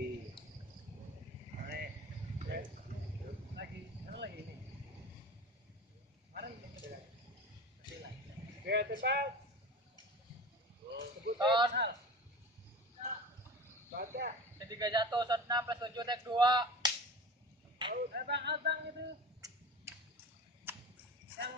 lagi. Lagi ini. Kemarin Oke, tembak. Ton. Baca. Ketiga jatuh, shot 6 plus 7 tek 2. Bang, itu. Yang